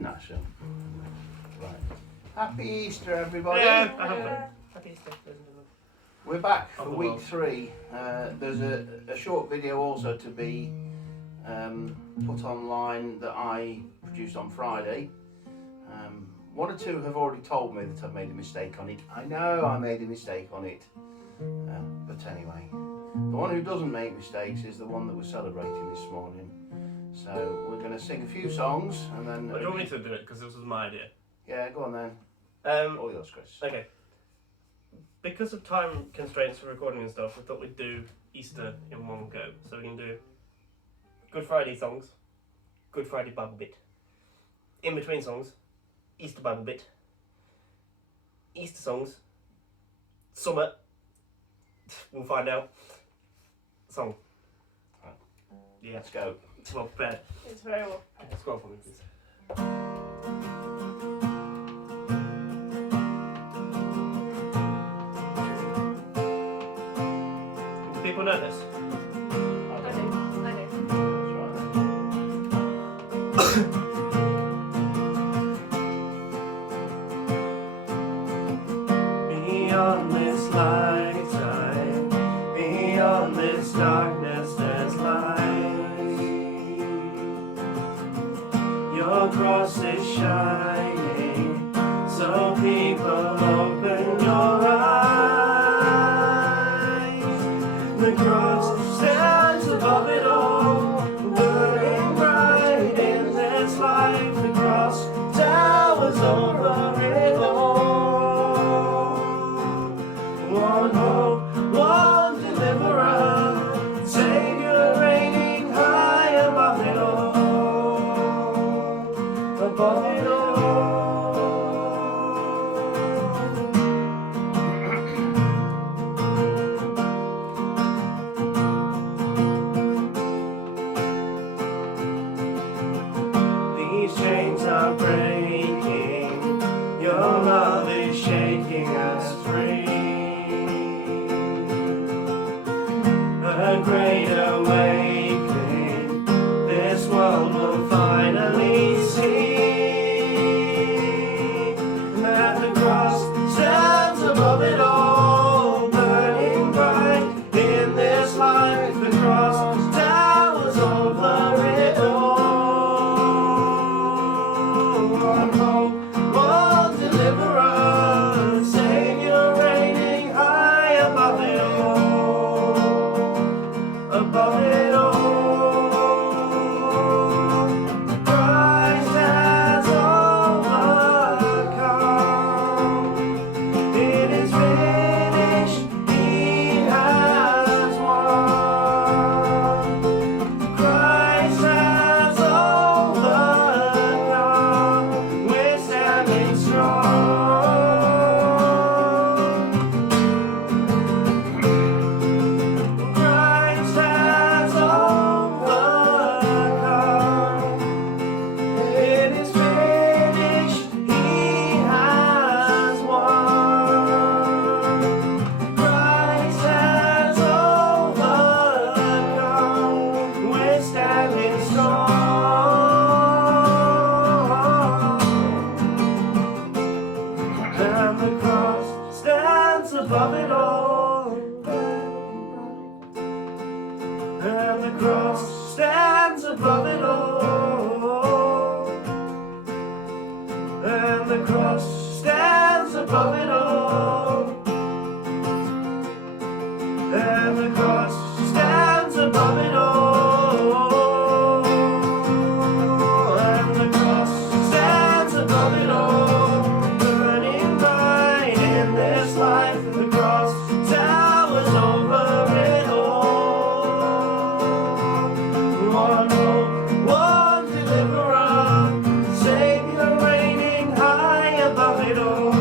No, sure. Right. Happy Easter, everybody. Yeah, happy Easter. We're back for week 3. There's a short video also to be put online that I produced on Friday. One or two have already told me that I've made a mistake on it. I know I made a mistake on it. But anyway, the one who doesn't make mistakes is the one that we're celebrating this morning. So we're going to sing a few songs and then... Do you want me to do it? Because this was my idea. Yeah, go on then. All yours, Chris. Okay. Because of time constraints for recording and stuff, we thought we'd do Easter in one go. So we can do Good Friday songs, Good Friday Bible bit. In between songs, Easter Bible bit. Easter songs, Summer, we'll find out. Song. Right. Yeah. Let's go. It's well prepared. It's very well prepared. Let's go for me, please. Do people know this? I do. That's right. Beyond this lifetime, beyond this darkness, there's light. Your cross is shining, so people open your eyes. The cross stands above it all, burning bright in this life. The cross towers over it all. One hope, one deliverer, Savior reigning high above it all, above it all. These chains are breaking, your love is shaking us free. A great awakening, this world will finally see that the cross stands above it all, burning bright in this life. The cross towers over it all. One hope, one deliverer, Savior reigning high above it all, above it all. Christ has overcome. It is finished. He has won. Christ has overcome. We're standing strong. Christ has overcome. It is finished. He has won. Christ has overcome. We're standing strong. And the cross stands above it all. And the cross stands above it all. And the cross stands above it all. And the cross stands above it all. And the cross stands above it all, burning bright in this life. The cross towers over it all. One hope, one deliverer, Savior reigning high above it all.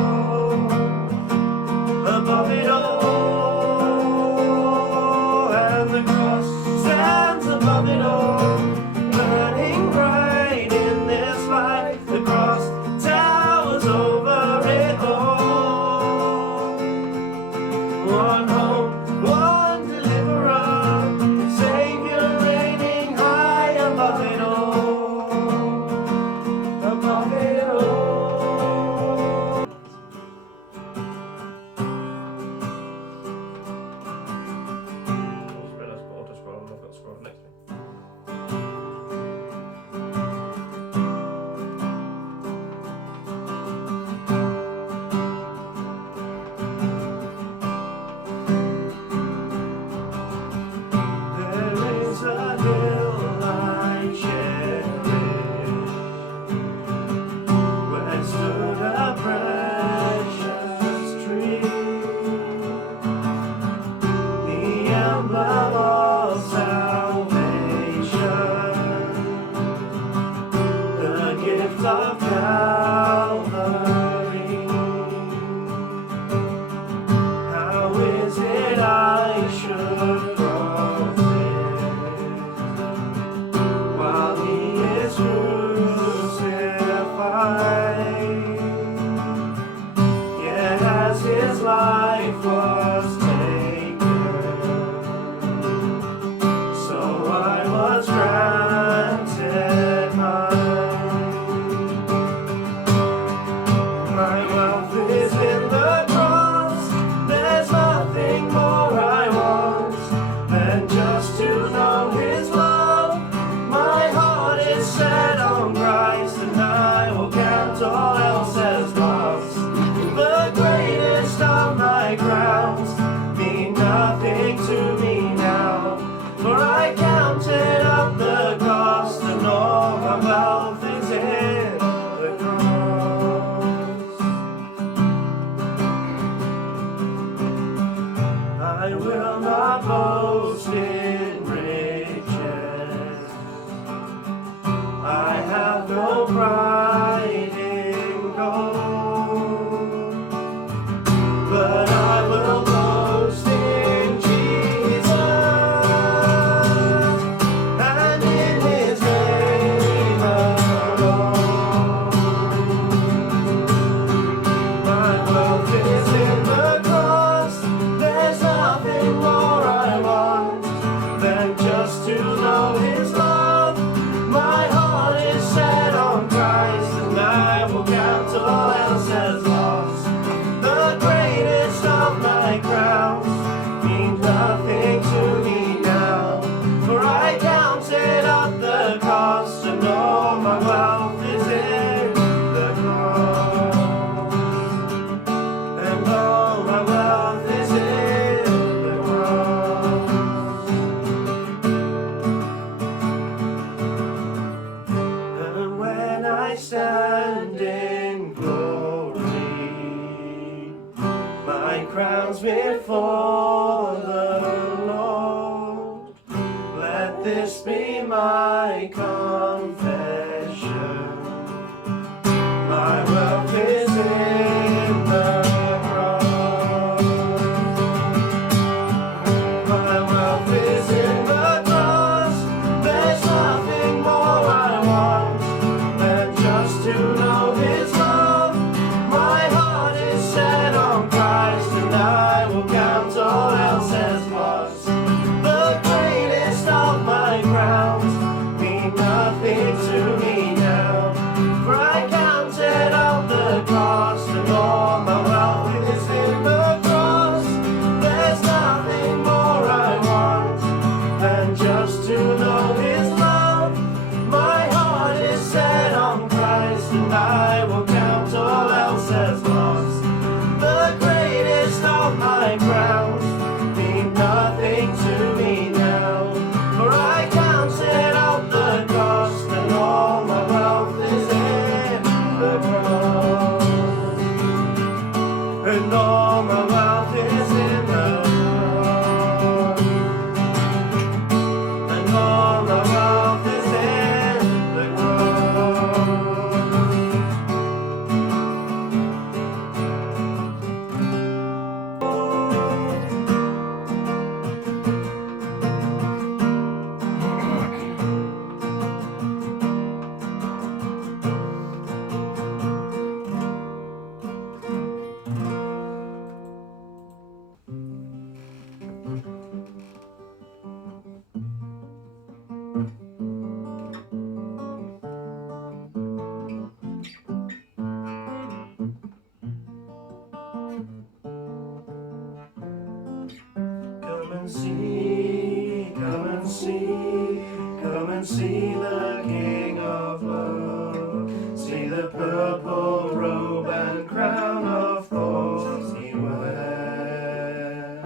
of Calvary. How is it I should profit while he is crucified? Yet as his life was taken, so I was granted mine. My wealth is in the cross. There's nothing more I want than just to know his love. My heart is set on Christ, and I will count all else as lost. The greatest of my crowns mean nothing to me now, for I counted up the cost, and all my wealth is in the cross. I will not boast in riches. I have no pride in gold, but I will boast in Jesus and in his name alone. My wealth is in the cross. There's nothing more I want than just to know his love. My heart is set on Christ, and I will count all else as lost. The greatest of my crowns means nothing to me now, for I counted up the cost, and all my wealth is in the cross. And all my wealth is in the cross. And when I stand in glory, my crown's before the Lord. Let this be my confession. My wealth is in the cross. My wealth is in the cross. There's nothing more I want than just to know his love. My heart is set on Christ, and I will count all else as lost. The greatest of my crowns mean nothing to me now, for I counted up the cost, and all my wealth is in the cross. There's nothing more I want than just to know his love. My heart is set on Christ, and I will count all else as lost. The greatest of my crowns mean nothing to me now, for I counted up the cost, and all my wealth is in the cross. And all my wealth is in the cross. And all my wealth is in the Come and see, come and see, come and see the King of love. See the purple robe and crown of thorns he wears.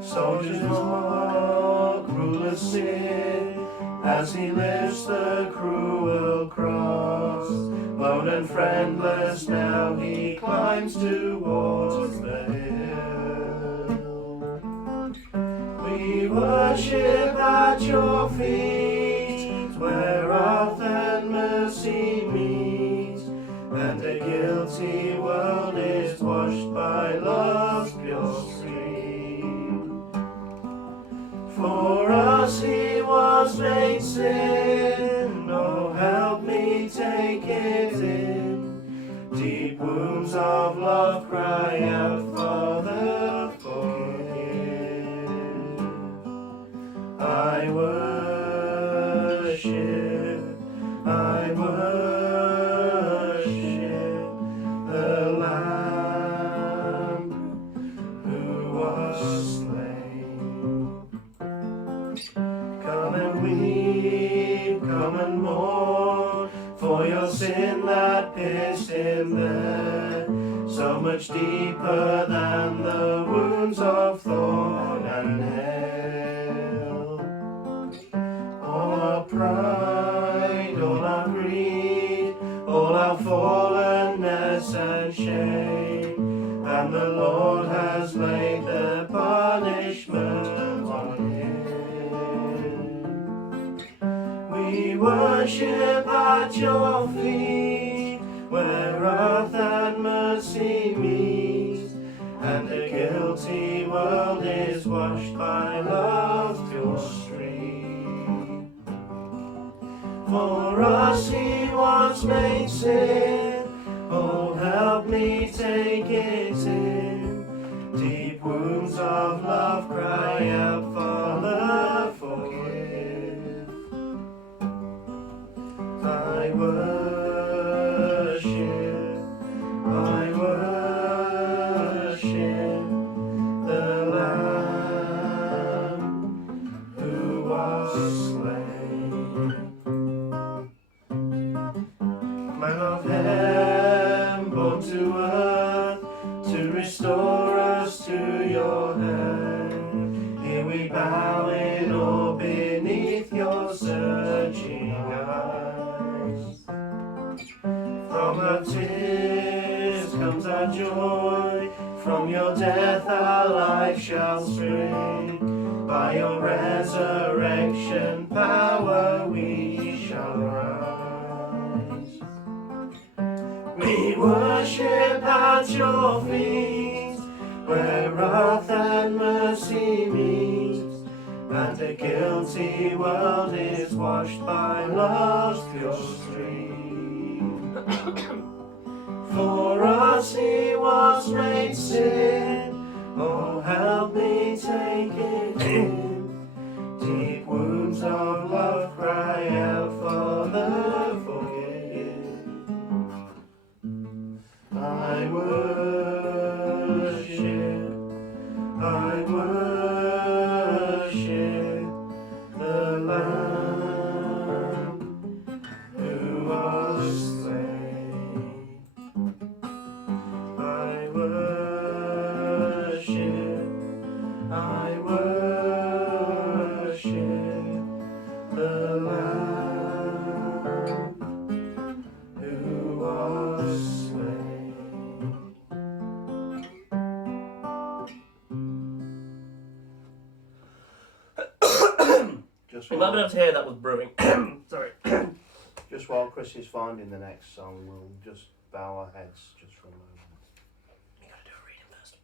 Soldiers mock, rulers sit, as he lifts the cruel cross. Lone and friendless now he climbs towards the hill. We worship at your feet, where wrath and mercy meet. and the guilty world is washed by love's pure stream. For us he was made sin, oh help me take it in. Deep wounds of love cry out, Father, forgive. I worship the Lamb who was slain. Come and weep, come and mourn, for your sin that pierced him there, so much deeper than the wounds of thorn and nail. All our pride, all our greed, all our fallenness and shame, and the Lord has laid the punishment on him. We worship at your feet, where wrath and mercy meet, and the guilty world is washed by love's pure stream. For us he was made sin, oh help me take it in. Deep wounds of love cry out, Father, forgive. I worship the Lamb who was slain. Man of heaven, born to earth, to restore us to your hand. Here we bow in awe beneath your searching eyes. From our tears comes our joy, from your death our life shall spring. By your resurrection power we shall rise. We worship at your feet, where wrath and mercy meet, and the guilty world is washed by love's pure stream. For us he was made sin, oh help me take it in. Deep wounds of love cry out, Father, forgive. I worship the Lamb who was slain. I worship the Lamb who was slain. You might be able to hear that was brewing. Sorry. Just while Chris is finding the next song, we'll just bow our heads just for a moment. You gotta do a reading first.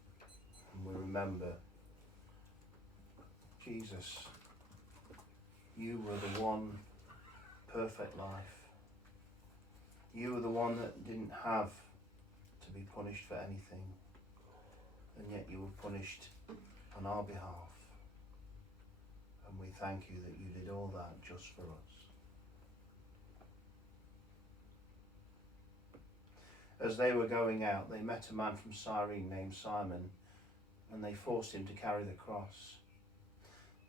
And we remember, Jesus, you were the one perfect life. You were the one that didn't have to be punished for anything, and yet you were punished on our behalf. And we thank you that you did all that just for us. As they were going out, they met a man from Cyrene named Simon, and they forced him to carry the cross.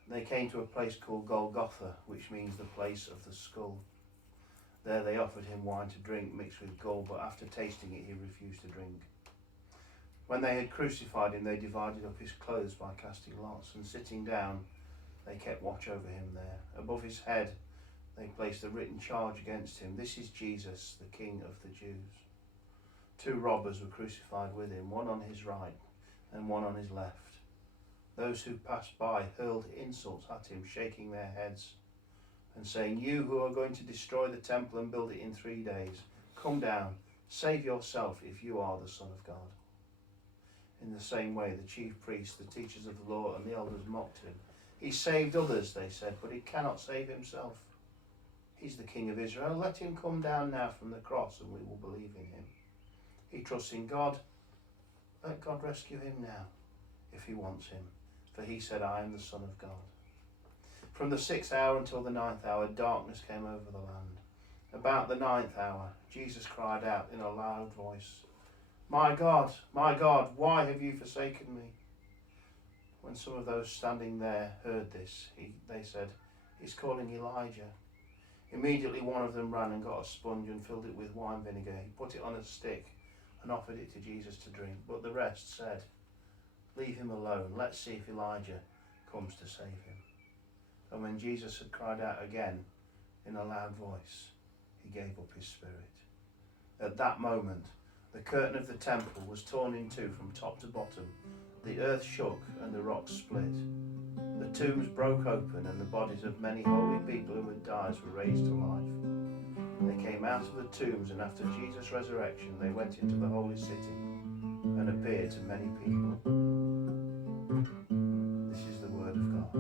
They came to a place called Golgotha, which means the place of the skull. There they offered him wine to drink mixed with gall, but after tasting it he refused to drink. When they had crucified him, they divided up his clothes by casting lots, and sitting down, they kept watch over him there. Above his head they placed a written charge against him. This is Jesus, the King of the Jews. 2 robbers were crucified with him, one on his right and one on his left. Those who passed by hurled insults at him, shaking their heads and saying, "You who are going to destroy the temple and build it in 3 days, come down, Save yourself if you are the Son of God. In the same way, the chief priests, the teachers of the law, and the elders mocked him. He saved others, they said, but he cannot save himself. He's the King of Israel. Let him come down now from the cross and we will believe in him. He trusts in God. Let God rescue him now if he wants him. For he said, I am the Son of God. From the 6th hour until the 9th hour, darkness came over the land. About the 9th hour, Jesus cried out in a loud voice, my God, why have you forsaken me? When some of those standing there heard this, they said, he's calling Elijah. Immediately one of them ran and got a sponge and filled it with wine vinegar. He put it on a stick and offered it to Jesus to drink. But the rest said, leave him alone. Let's see if Elijah comes to save him. And when Jesus had cried out again in a loud voice, he gave up his spirit. At that moment, the curtain of the temple was torn in two from top to bottom. The earth shook and the rocks split. The tombs broke open and the bodies of many holy people who had died were raised to life. They came out of the tombs, and after Jesus' resurrection they went into the holy city and appeared to many people. This is the word of God.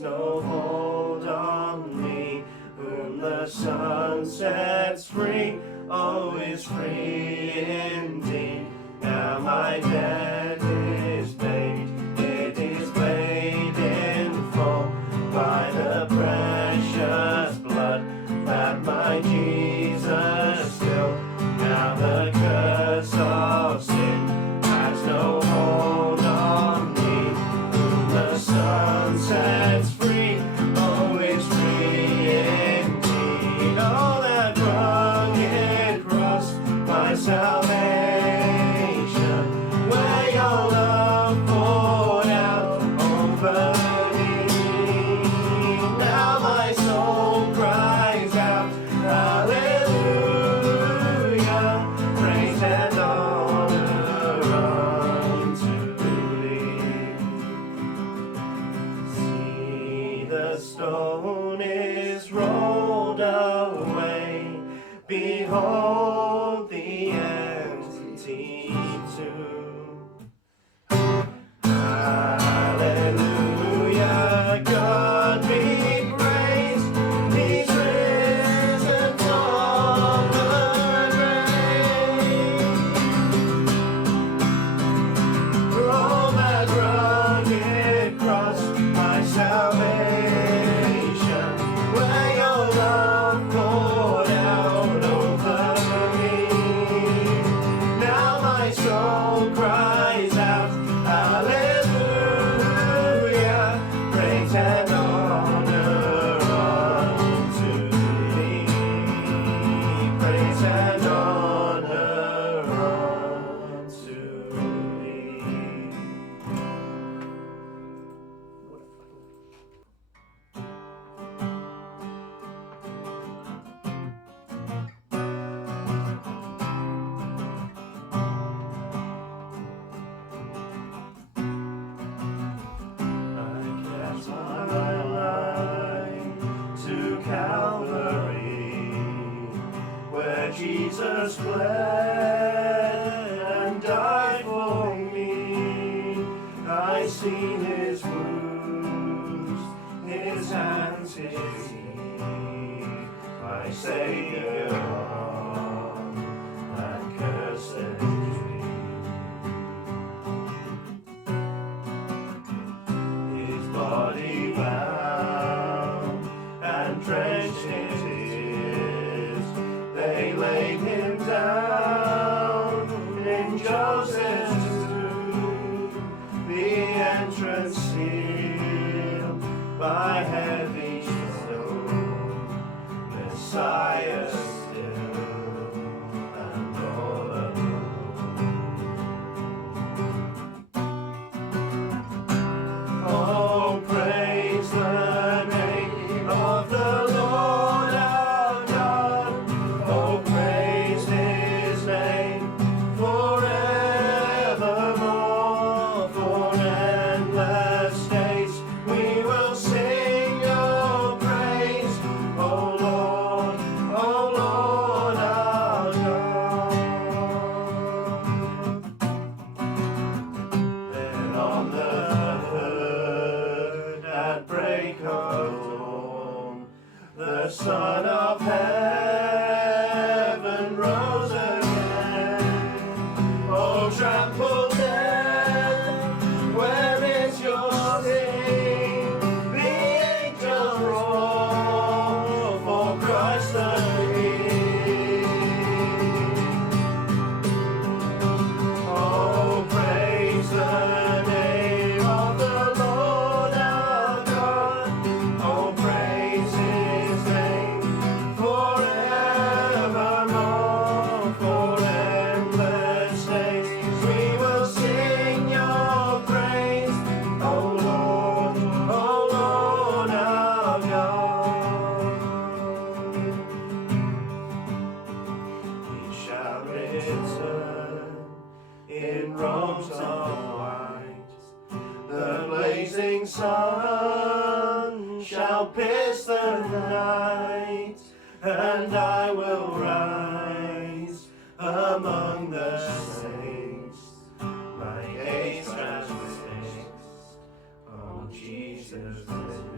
No hold on me, whom the Son sets free, oh, is free indeed. Now my debt is paid, it is paid in full, by the precious blood that my Jesus spilled. Now the curse of sin has no hold on me, whom the Son sets free, oh, is free indeed. Oh, that rugged cross, my salvation, where your love poured out over me. Now my soul cries out, hallelujah, praise Jesus bled and died for me. I seen his wounds, his hands, his feet. My Savior on that cursed tree. His body bound and drenched in tears, they laid him down in Joseph's tomb, the entrance sealed by heavy stone. Messiah still and all alone. Oh, praise the name of the Lord our God. Oh, praise his name forevermore. For endless days we will sing your praise. Oh Lord our God. Then on the third at break of dawn, the Son of Heaven rose again. Oh, trample death, where is your sting? The angels roar for Christ the King. Oh, praise the name of the Lord our God. Oh, praise his name forevermore. For endless days we will sing your praise. Oh Lord our God. He shall return in robes of white. The blazing sun shall pierce the night, and I will rise among the saints. My gaze transfixed on Jesus' name.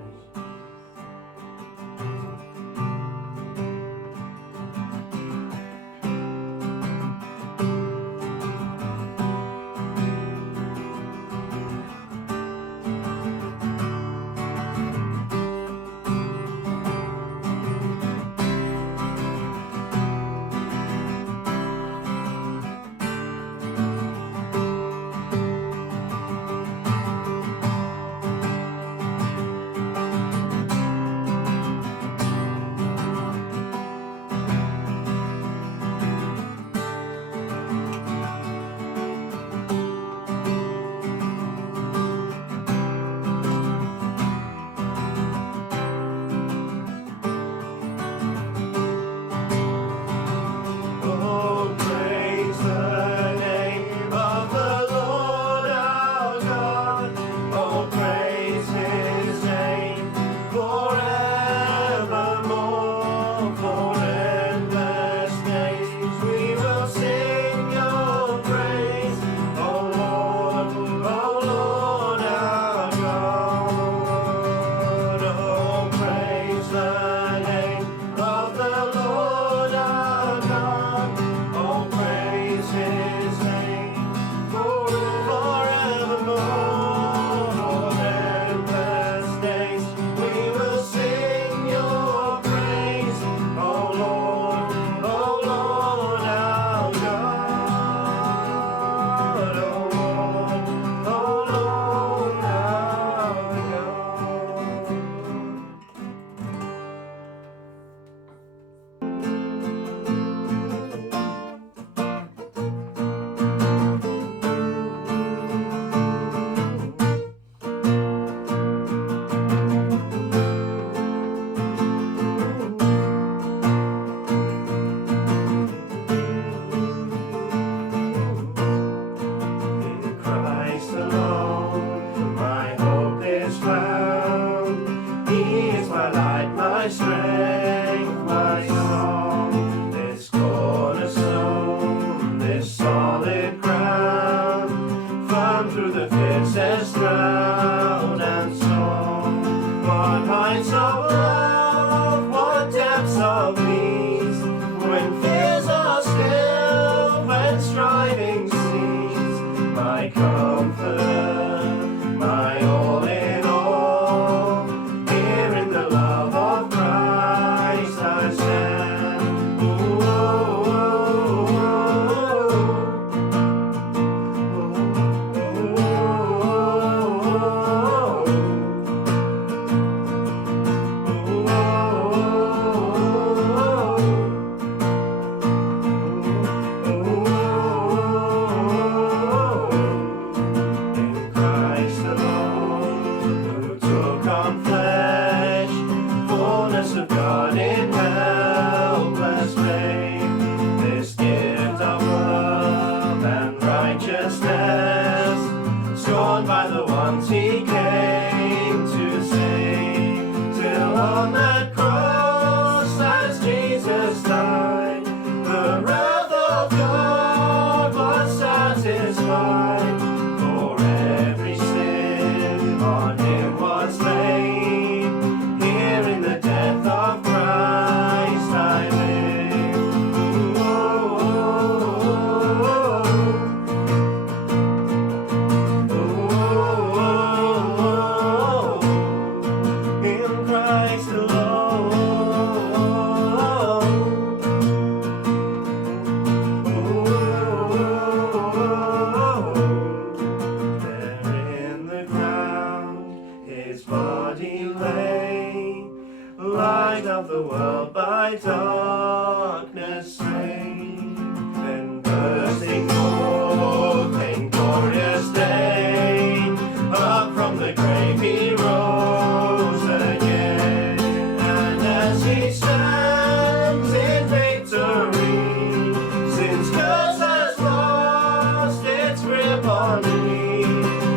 curse has lost its grip on me,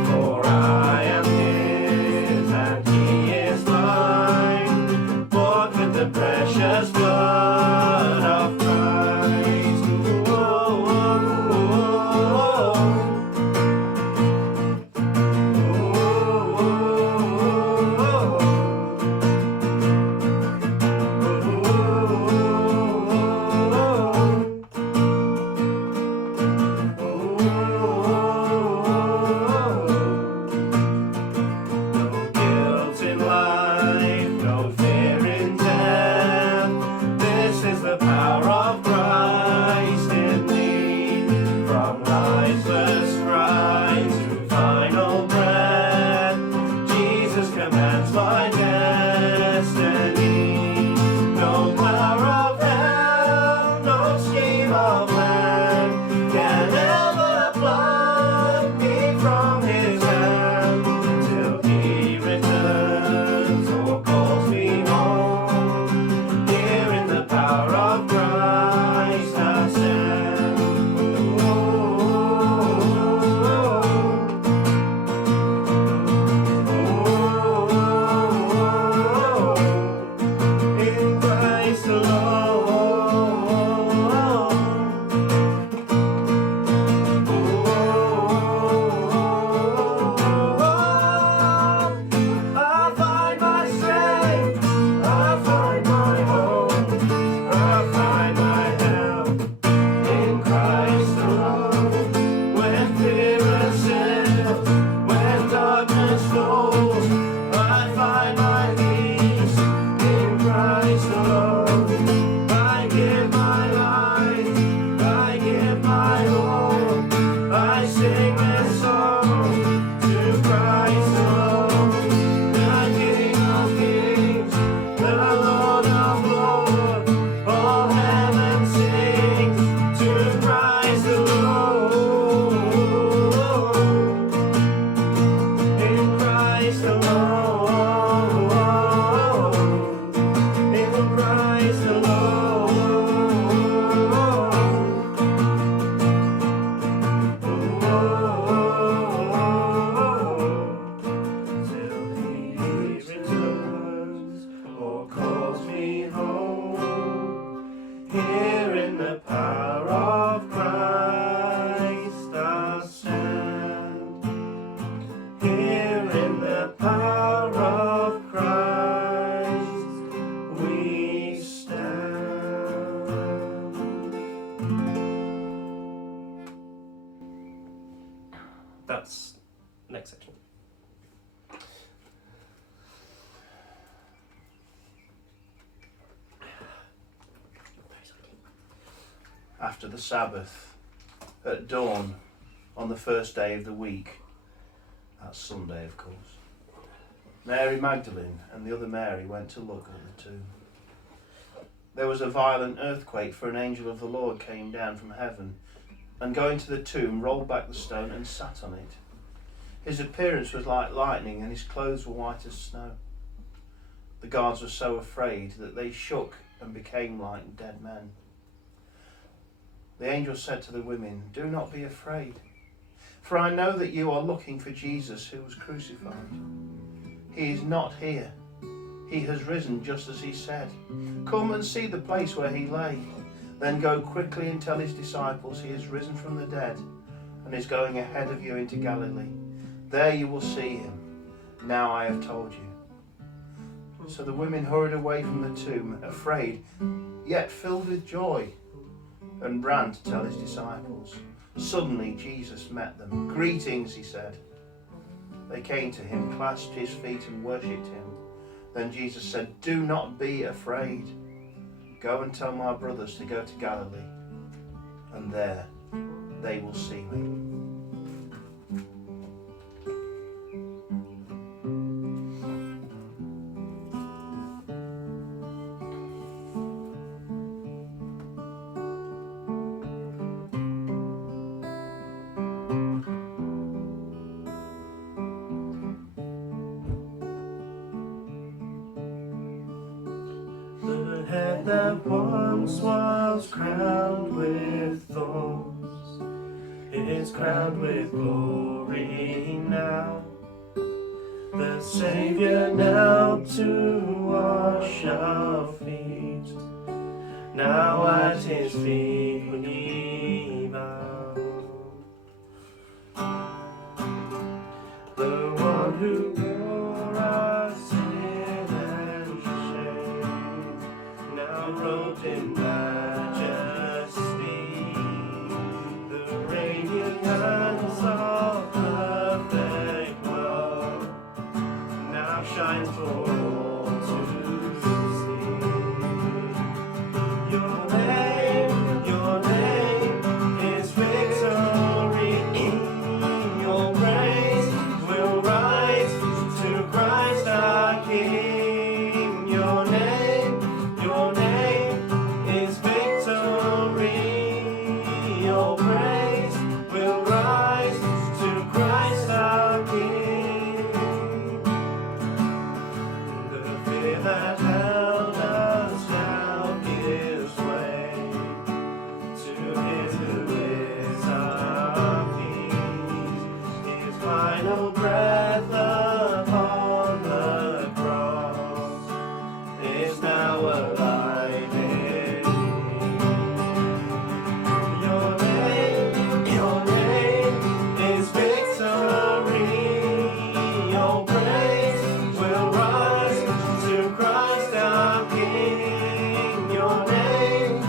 for I am his and he is mine, bought with the precious blood of Christ. Oh, oh, oh, That's next section. After the Sabbath, at dawn, on the first day of the week, that's Sunday of course, Mary Magdalene and the other Mary went to look at the tomb. There was a violent earthquake, for an angel of the Lord came down from heaven, and going to the tomb, rolled back the stone and sat on it. His appearance was like lightning, and his clothes were white as snow. The guards were so afraid that they shook and became like dead men. The angel said to the women, "Do not be afraid, for I know that you are looking for Jesus who was crucified. He is not here. He has risen just as he said. Come and see the place where he lay. Then go quickly and tell his disciples he has risen from the dead and is going ahead of you into Galilee. There you will see him. Now I have told you." So the women hurried away from the tomb, afraid, yet filled with joy, and ran to tell his disciples. Suddenly Jesus met them. "Greetings," he said. They came to him, clasped his feet and worshipped him. Then Jesus said, "Do not be afraid. Go and tell my brothers to go to Galilee, and there they will see me." The head that once was crowned with thorns is crowned with glory now. The Saviour knelt to wash our feet. Now at his feet we bow. The one who bore our sin and shame, now robed in majesty, the radiance of perfect love now shines for all to see. Your name is victory. Your praise will rise to Christ our King. Your name is victory. Your praise will rise to Christ our King. The fear that held us down gives way to him who is our peace. His final breath upon the cross is now alive in me. Your name is victory. Your praise will rise to Christ our King. Your name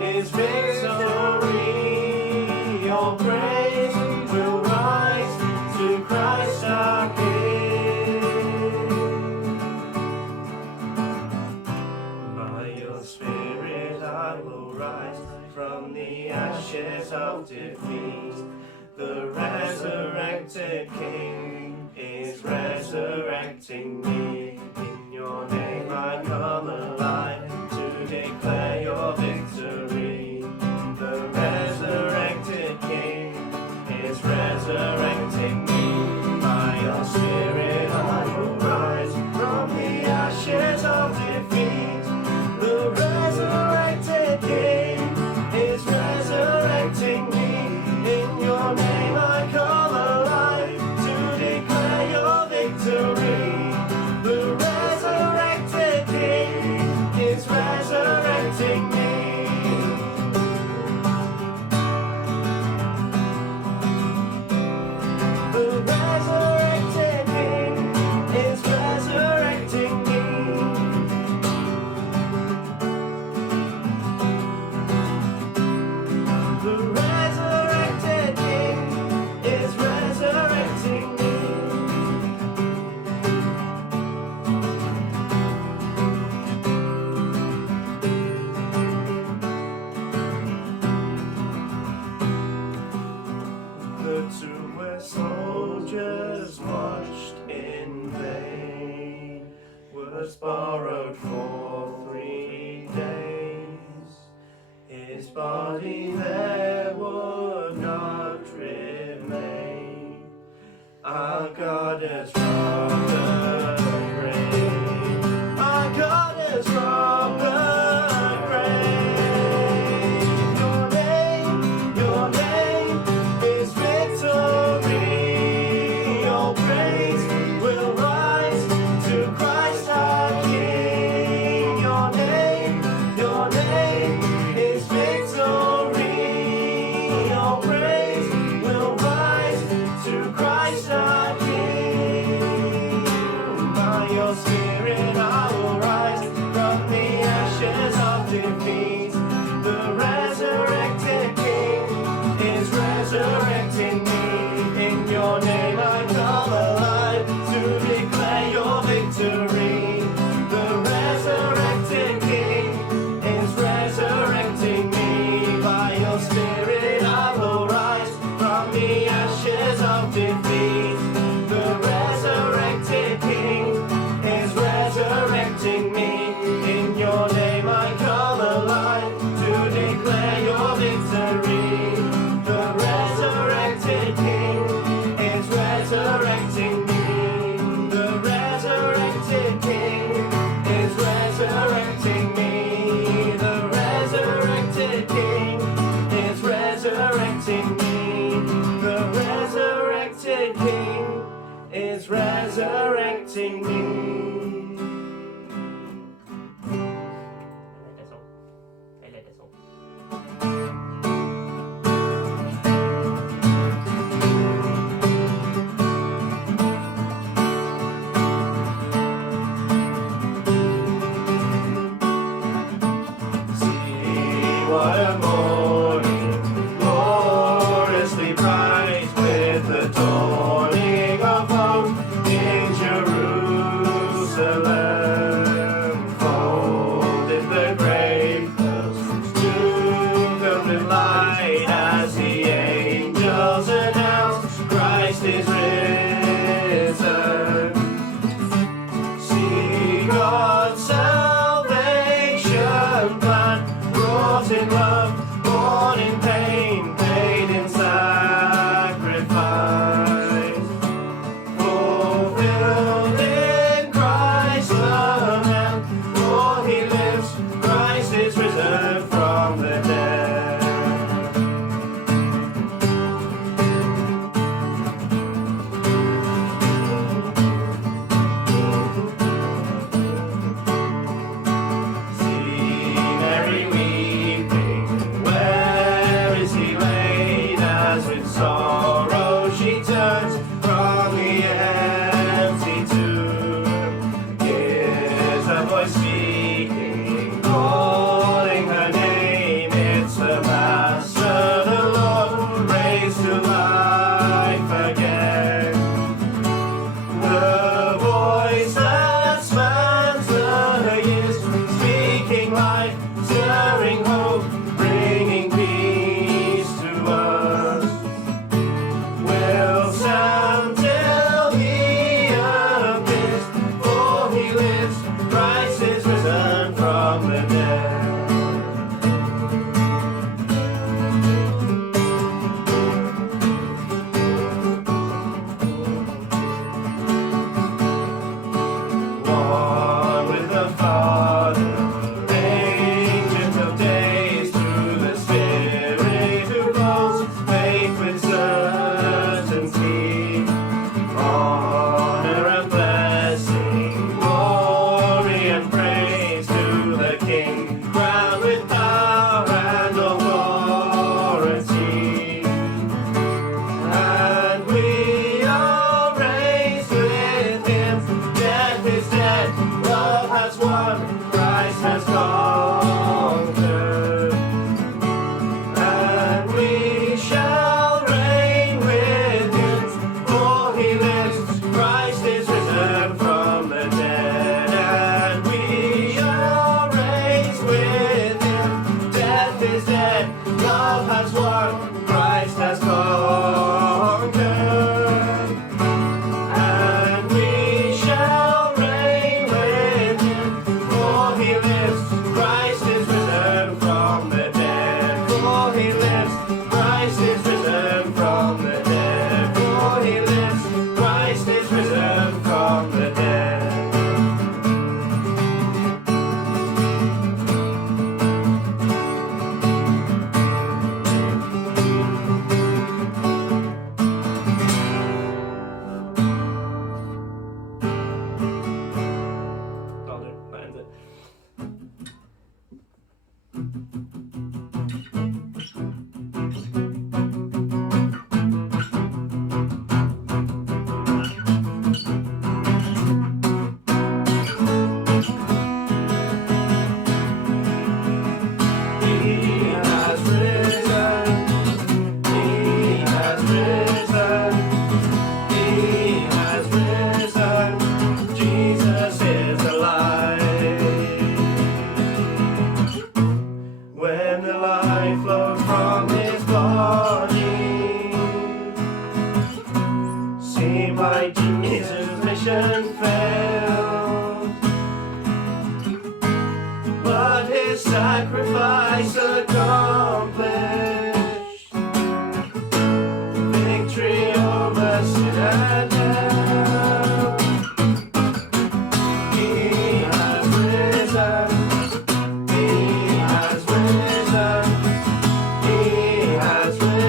is victory. Your praise will rise to Christ our King. By your Spirit I will rise from the ashes of defeat. The resurrected King is resurrecting me. In your name I come alive to declare your victory. The resurrected King is resurrecting me. By your Spirit I will rise from the ashes of defeat. The resurrected King is resurrecting me. In your name I come alive to declare your victory. The resurrected King resurrecting me. The resurrected King is resurrecting me. I like that song. See what a morning, gloriously bright, with the dawning of hope in Jerusalem. Folded the grave clothes, filled with light, as the angels announce Christ is risen. See God's salvation plan, wrought in love, born in pain, paid in sacrifice, fulfilled in Christ the man. For he lives, Christ is risen from the dead. See Mary weeping, where is he laid? As with sorrow she turns from the empty tomb. Hears a voice speaking, calling her name. It's the Master, the Lord, raised to life again. The voice that spans the years, speaking life, stirring hope, bringing peace to us, will stand till he appears. For he lives, Christ is risen from the dead. One with the Father, Ancient of Days, through the Spirit who calls, faith with certainty. Honor and blessing, glory and praise to the King, crowned with power and authority. And we are raised with him. Death is dead, love has won, Christ has conquered. And we shall reign with him, for he lives, Christ is risen from the dead. And we are raised with him. Death is dead, love has won, Christ has conquered. And we shall reign with him, for he lives, Christ is risen from the dead. For he lives, Christ is risen from the dead. For he lives, Christ is risen from the dead. I'll do it. That ends it. He has risen. He has risen. He has risen. Jesus is alive. When the life flows from his body, seemed like Jesus' mission failed, but his sacrifice accomplished victory over sin and death. He has risen. He has risen. He has risen.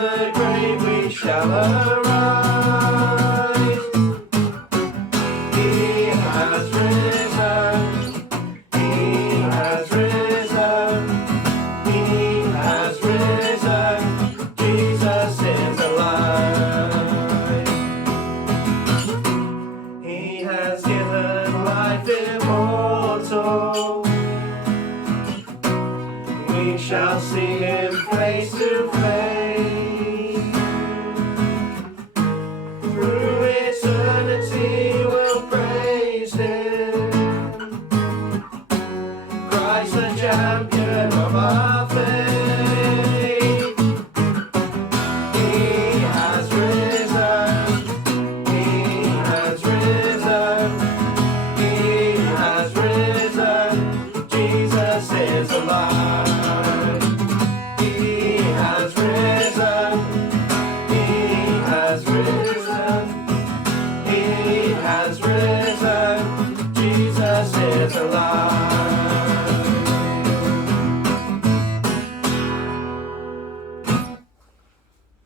the grave we shall arise. He has risen. He has risen. He has risen. Jesus is alive. He has given life immortal. We shall see him face to face. Through eternity we'll praise him. Christ the champion of our faith. He has risen. He has risen. He has risen. Jesus is alive. He has risen. He has risen. He has risen. Jesus is alive.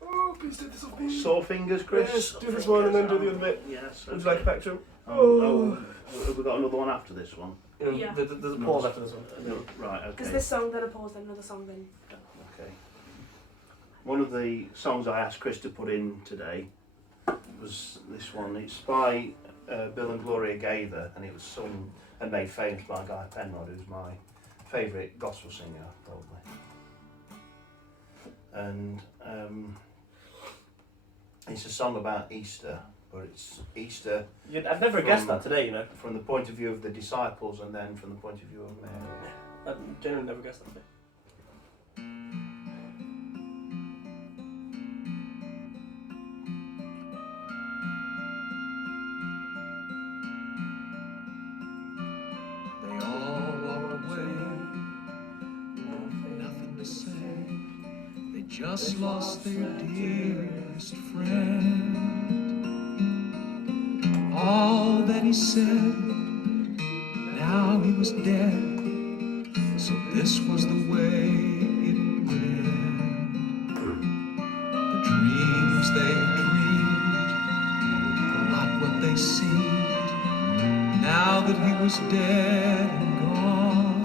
Oh, please do this with me. Sore fingers, Chris? Yes, do this one and then do the other bit. Yes. Would you like a picture? Oh, have we got another one after this one? Yeah. There's a pause after this one. No, right, Because okay. this song, then a pause, then another song, then. Okay. One of the songs I asked Chris to put in today was this one. It's by Bill and Gloria Gaither, and it was sung and made famous by Guy Penrod, who's my favourite gospel singer, probably. And it's a song about Easter, but it's Easter I've never guessed that today, you know. from the point of view of the disciples and then from the point of view of Mary. I've genuinely never guessed that today. They all walked away, nothing to say. They just lost their dearest friend. All that he said, now he was dead. So this was the way it went. The dreams they dreamed were not what they seemed. Now that he was dead and gone,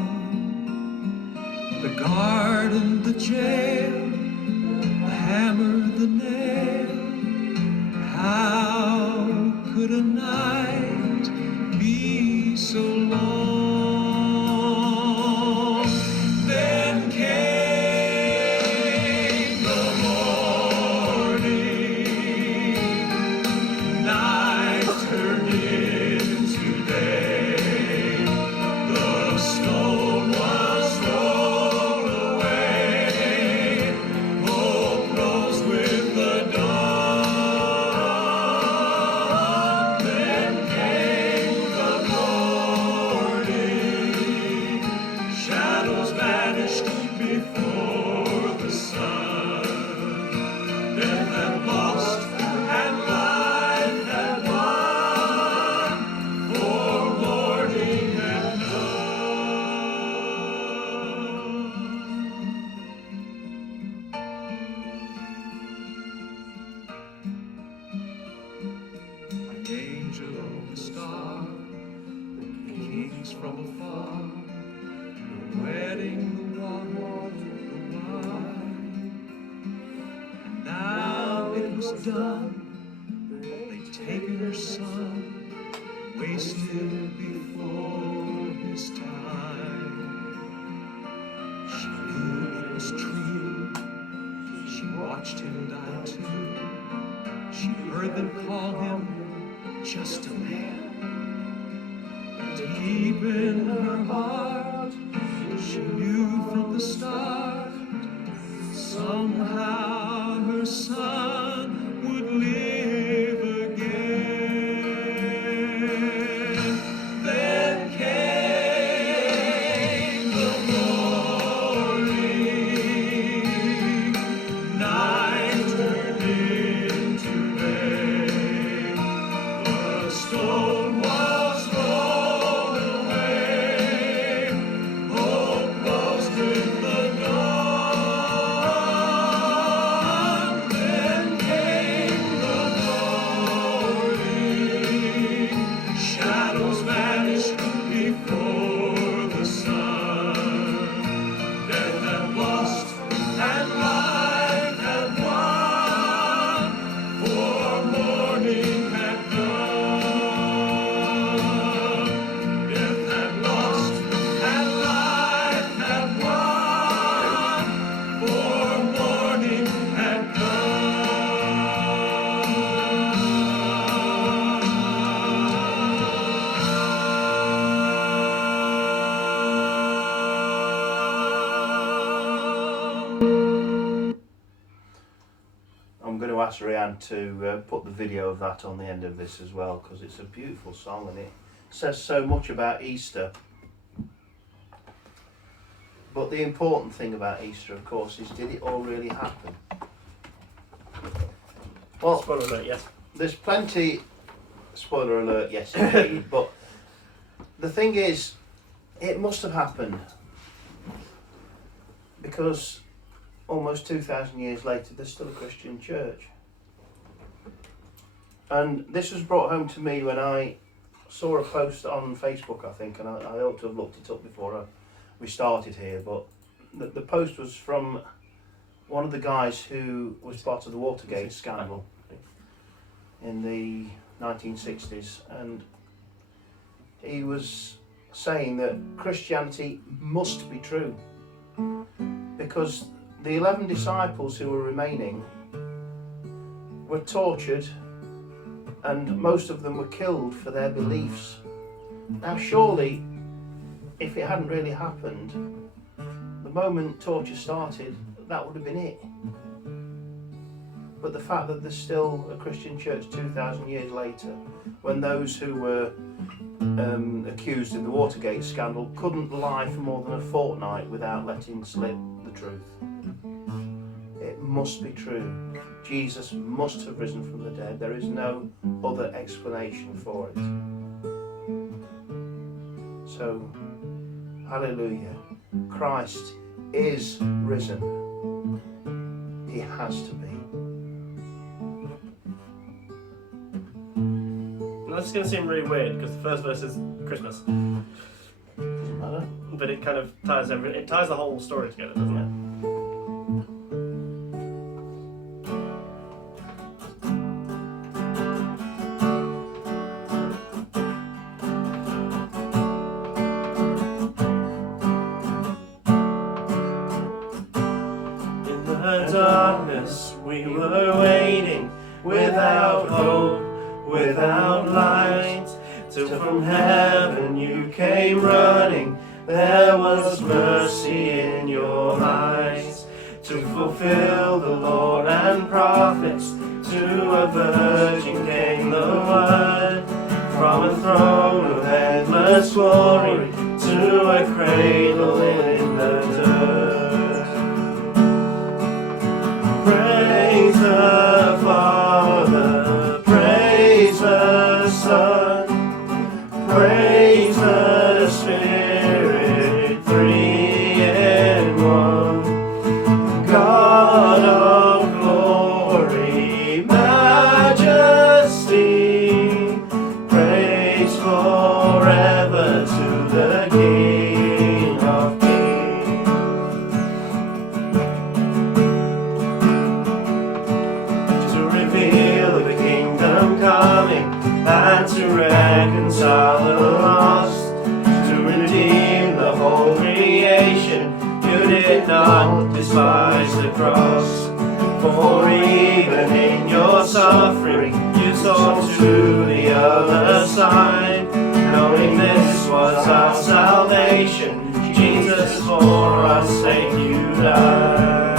the garden, the jail, the hammer, the nail, how could a night be so long? Then came the morning, night turned into day. The stone was rolled away. Hope rose with the dawn. Then came the morning. Shadows vanished before the sun. Death had lost and life had won. For morning had An angel of the star, the kings from afar, the wedding, the water, the wine. And now it was done. They'd taken her son, wasted before his time. She knew it was true. She watched him die too. She heard them call him just a man. Deep in her heart, she knew from the start, somehow her son would live again. Then came the morning, night turned into day. The stone was rolled away. Hope rose with the dawn. I'm going to ask Rianne to put the video of that on the end of this as well, because it's a beautiful song and it says so much about Easter. But the important thing about Easter, of course, is did it all really happen? Well, Spoiler alert, yes. there's plenty, spoiler alert, yes indeed, but the thing is, it must have happened because almost 2,000 years later there's still a Christian church. And this was brought home to me when I saw a post on Facebook, I think, and I ought to have looked it up before we started here, but the post was from one of the guys who was part of the Watergate scandal in the 1960s, and he was saying that Christianity must be true because the 11 disciples who were remaining were tortured and most of them were killed for their beliefs. Now surely, if it hadn't really happened, the moment torture started, that would have been it. But the fact that there's still a Christian church 2,000 years later, when those who were accused in the Watergate scandal couldn't lie for more than a fortnight without letting slip the truth. It must be true. Jesus must have risen from the dead. There is no other explanation for it. So, hallelujah. Christ is risen. He has to be. Now, this is going to seem really weird because the first verse is Christmas, Doesn't matter. but it kind of ties it ties the whole story together, doesn't it? In the darkness we were waiting, without hope, without light, till from heaven you came running. There was mercy in your eyes, to fulfill the law and prophets. To a virgin came the word, from a throne of endless glory to a cradle in the dirt. Praise the Father, praise the Son, praise the Spirit, three in one. God of glory, majesty, praise forever to the King of Kings. To reveal the kingdom coming and to reconcile the lost, to redeem the whole creation. You did not despise the cross, for even in your suffering you saw to the other side, knowing this was our salvation. Jesus, for our sake you died.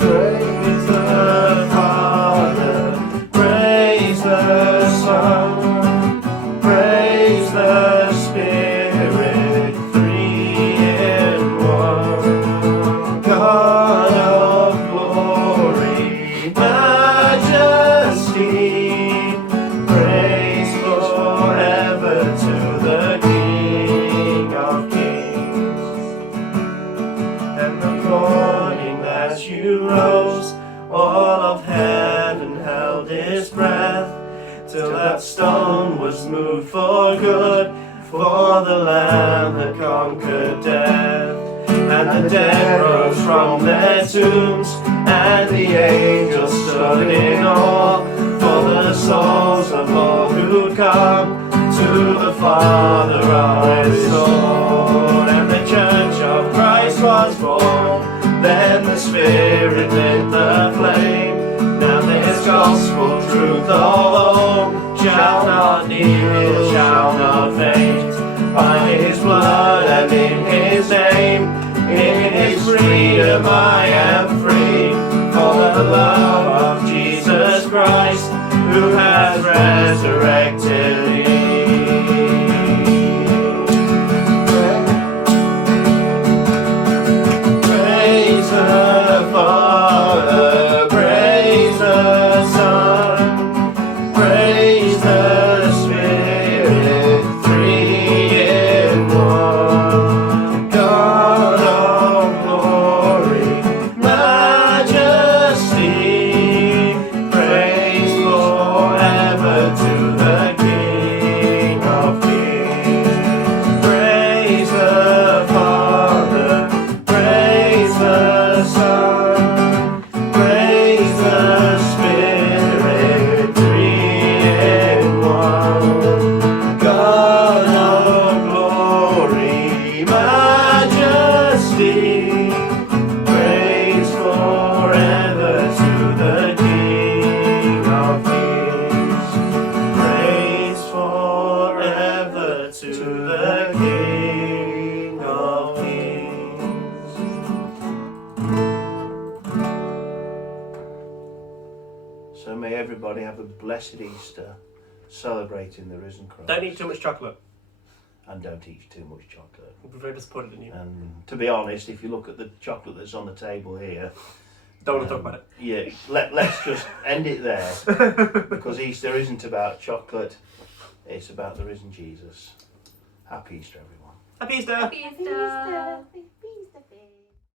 Praise the Father, praise the Son, praise the Spirit, three in one. God of glory, majesty, praise forever to the King of Kings. And the morning that you rose, all of heaven held its breath, till that stone was moved for good, for the Lamb had conquered death. And the dead rose from their tombs, and the angels stood in awe, for the souls of all who come to the Father are restored. And the Church of Christ was born, then the Spirit lit the flame. Now this gospel truth all home, shall not near it, shall not faint. By His blood and in His name, in His freedom I am free. For the love of Jesus Christ, who has resurrected me. Praise the Father, praise the Son, praise the Spirit, three in one. God of glory, majesty, praise forever to the King of Kings. Praise the Father, praise the Son, praise the Spirit, three in one. God of glory, majesty, praise forever to the King of Kings. Praise forever to the King of Kings. So may everybody have a blessed Easter, celebrating the risen Christ. Don't eat too much chocolate. And don't eat too much chocolate. I'll be very disappointed in you. And to be honest, if you look at the chocolate that's on the table here, Don't want to talk about it. yeah, let's just end it there, because Easter isn't about chocolate, it's about the risen Jesus. Happy Easter, everyone. Happy Easter! Happy Easter.